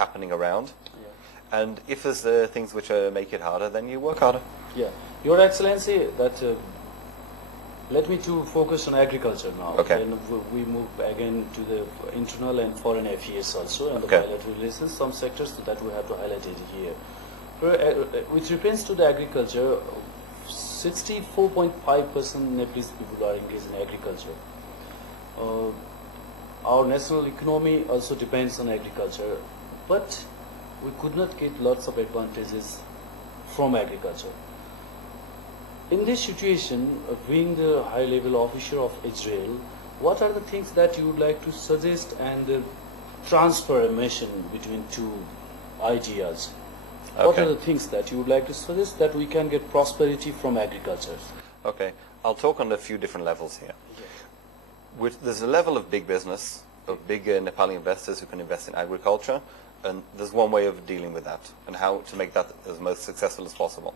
happening around. Yeah. And if there's things which make it harder, then you work harder. Yeah. Your Excellency, that let me to focus on agriculture now. Okay. And we move again to the internal and foreign affairs also, and Okay. the bilateral relations, some sectors that we have to highlight it here. With reference to the agriculture, 64.5% Nepalese people are engaged in agriculture. Our national economy also depends on agriculture, but we could not get lots of advantages from agriculture. In this situation, being the high-level officer of Israel, what are the things that you would like to suggest and transfer a mission between two ideas? What are the things that you would like to suggest that we can get prosperity from agriculture? Okay, I'll talk on a few different levels here. There's a level of big business, of big Nepali investors who can invest in agriculture, and there's one way of dealing with that and how to make that as most successful as possible.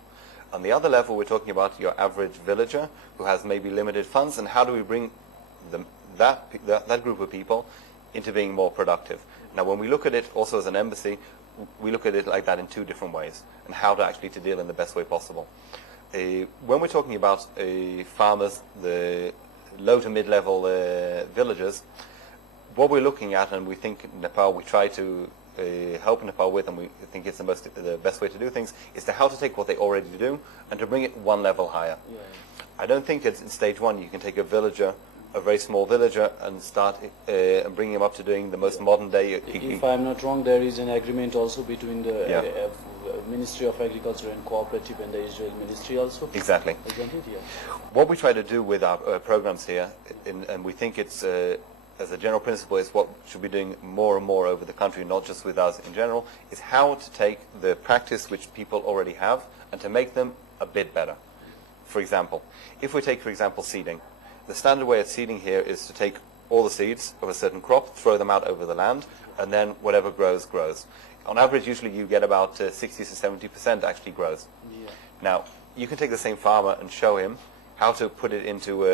On the other level, we're talking about your average villager who has maybe limited funds, and how do we bring that group of people into being more productive. Now, when we look at it also as an embassy, we look at it like that in two different ways, and how to actually to deal in the best way possible. When we're talking about farmers, the low to mid-level villagers, what we're looking at, and we think in Nepal, we try to help Nepal with, and we think it's the best way to do things, is to how to take what they already do and to bring it one level higher. Yeah. I don't think it's in stage one you can take a villager, a very small villager, and start and bring him up to doing the most modern day. If I'm not wrong, there is an agreement also between the Ministry of Agriculture and Cooperative and the Israel Ministry also. Exactly. Isn't it? Yeah. What we try to do with our programs here, and we think it's as a general principle, is what should be doing more and more over the country, not just with us in general, is how to take the practice which people already have and to make them a bit better. For example, if we take, for example, seeding. The standard way of seeding here is to take all the seeds of a certain crop, throw them out over the land, and then whatever grows, grows. On average, usually you get about 60 to 70% actually grows. Yeah. Now, you can take the same farmer and show him how to put it into,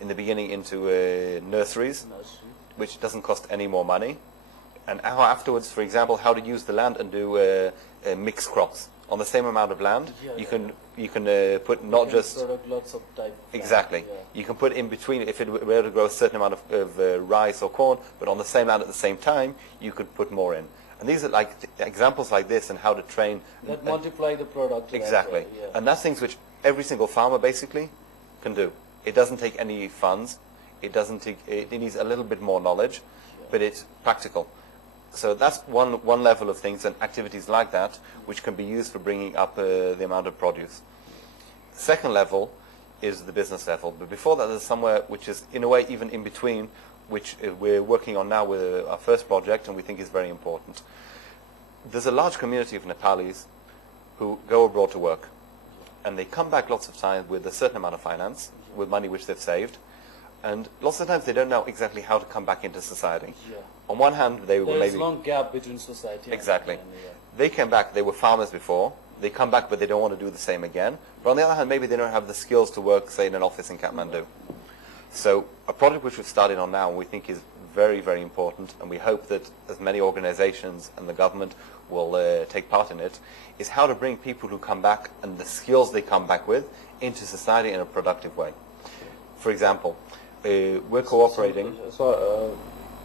in the beginning, into nurseries, which doesn't cost any more money. And how afterwards, for example, how to use the land and do mixed crops. On the same amount of land, you can put not just... lots of type. Exactly. Yeah. You can put in between, if it were to grow a certain amount of rice or corn, but on the same land at the same time, you could put more in. And these are like examples like this and how to train. That multiply the product. Exactly. Yeah. And that's things which every single farmer basically can do. It doesn't take any funds. It doesn't take, it needs a little bit more knowledge, but it's practical. So that's one level of things and activities like that which can be used for bringing up the amount of produce. Second level is the business level. But before that, there's somewhere which is in a way even in between, which we're working on now with our first project and we think is very important. There's a large community of Nepalis who go abroad to work. And they come back lots of times with a certain amount of finance, with money which they've saved. And lots of times they don't know exactly how to come back into society. Yeah. On one hand, they were maybe... There's a long gap between society Exactly. and They came back, they were farmers before. They come back, but they don't want to do the same again. But on the other hand, maybe they don't have the skills to work, say, in an office in Kathmandu. So a project which we've started on now, and we think is very, very important, and we hope that as many organizations and the government will take part in it, is how to bring people who come back and the skills they come back with into society in a productive way. For example, we're cooperating.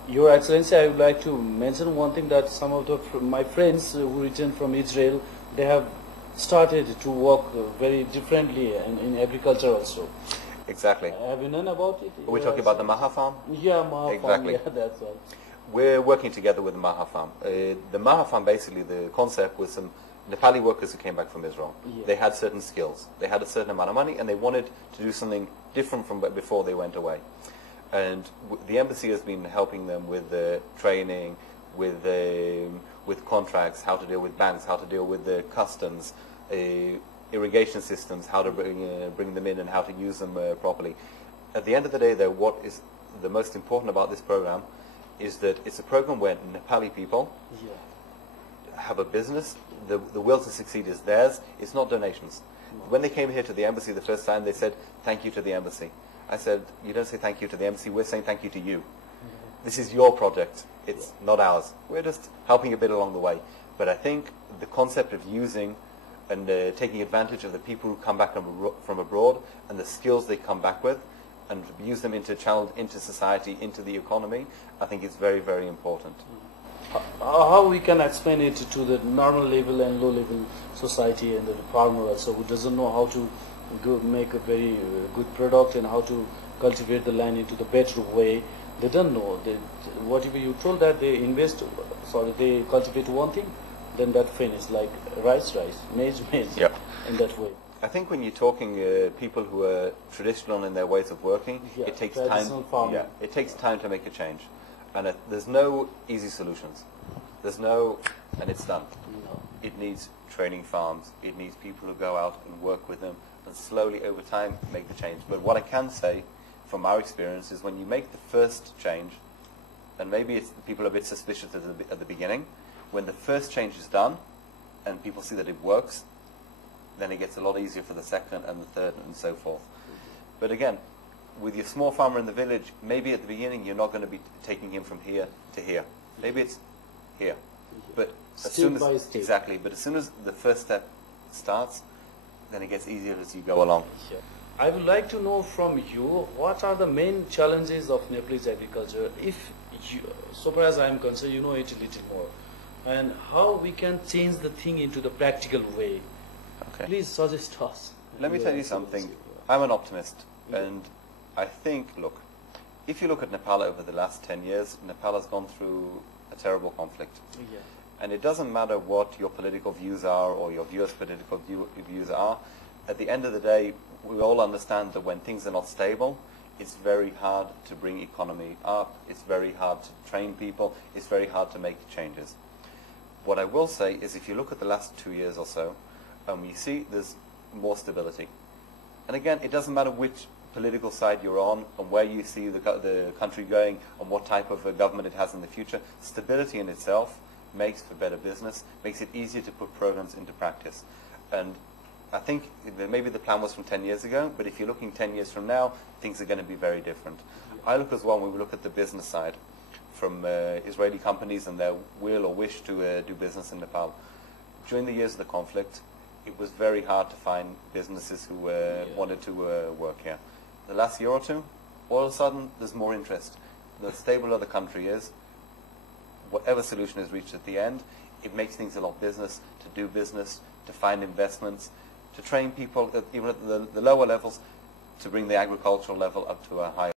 Your Excellency, I would like to mention one thing, that some of my friends who returned from Israel, they have started to work very differently in agriculture also. Exactly. Have you known about it? Are we talking about the Maha farm? Yeah, Maha Exactly. farm, yeah, that's all. We're working together with the Maha farm. The Maha farm, basically, the concept was some Nepali workers who came back from Israel. Yeah. They had certain skills. They had a certain amount of money, and they wanted to do something different from before they went away. And the embassy has been helping them with training, with contracts, how to deal with banks, how to deal with the customs, irrigation systems, how to bring them in and how to use them properly. At the end of the day, though, what is the most important about this program is that it's a program where Nepali people have a business. The will to succeed is theirs. It's not donations. When they came here to the embassy the first time, they said, "Thank you to the embassy." I said, "You don't say thank you to the embassy. We're saying thank you to you." this is your project, it's not ours. We're just helping a bit along the way. But I think the concept of using and taking advantage of the people who come back from abroad and the skills they come back with and use them into channel, into society, into the economy, I think is very, very important. How we can explain it to the normal level and low level society and the farmer also who doesn't know how to make a very good product and how to cultivate the land into the better way. They don't know. Whatever you told that they they cultivate one thing, then that finishes, like rice, maize, Yep. in that way. I think when you're talking people who are traditional in their ways of working, it takes time. Farming. Yeah, it takes time to make a change, and there's no easy solutions. There's no, and it's done. No. It needs training farms. It needs people who go out and work with them, and slowly over time make the change. But what I can say, from our experience, is when you make the first change, and maybe people are a bit suspicious at the beginning, when the first change is done, and people see that it works, then it gets a lot easier for the second and the third and so forth. But again, with your small farmer in the village, maybe at the beginning you're not going to be taking him from here to here. Maybe it's here. But as soon as exactly, but as soon as the first step starts, then it gets easier as you go along. Sure. I would like to know from you what are the main challenges of Nepalese agriculture. If you, so far as I am concerned, you know it a little more, and how we can change the thing into the practical way. Okay. Please suggest us. Let me tell you something. I'm an optimist, and I think, look, if you look at Nepal over the last 10 years, Nepal has gone through a terrible conflict. Yeah. And it doesn't matter what your political views are or your viewers' political views are. At the end of the day, we all understand that when things are not stable, it's very hard to bring economy up. It's very hard to train people. It's very hard to make changes. What I will say is if you look at the last 2 years or so, you see there's more stability. And again, it doesn't matter which political side you're on and where you see the country going and what type of a government it has in the future. Stability in itself makes for better business, makes it easier to put programs into practice. And I think maybe the plan was from 10 years ago, but if you're looking 10 years from now, things are going to be very different. I look as well, when we look at the business side, from Israeli companies and their will or wish to do business in Nepal. During the years of the conflict, it was very hard to find businesses who wanted to work here. The last year or two, all of a sudden, there's more interest. The stable the country is, whatever solution is reached at the end, it makes things a lot business, to do business, to find investments, to train people, even at the lower levels, to bring the agricultural level up to a higher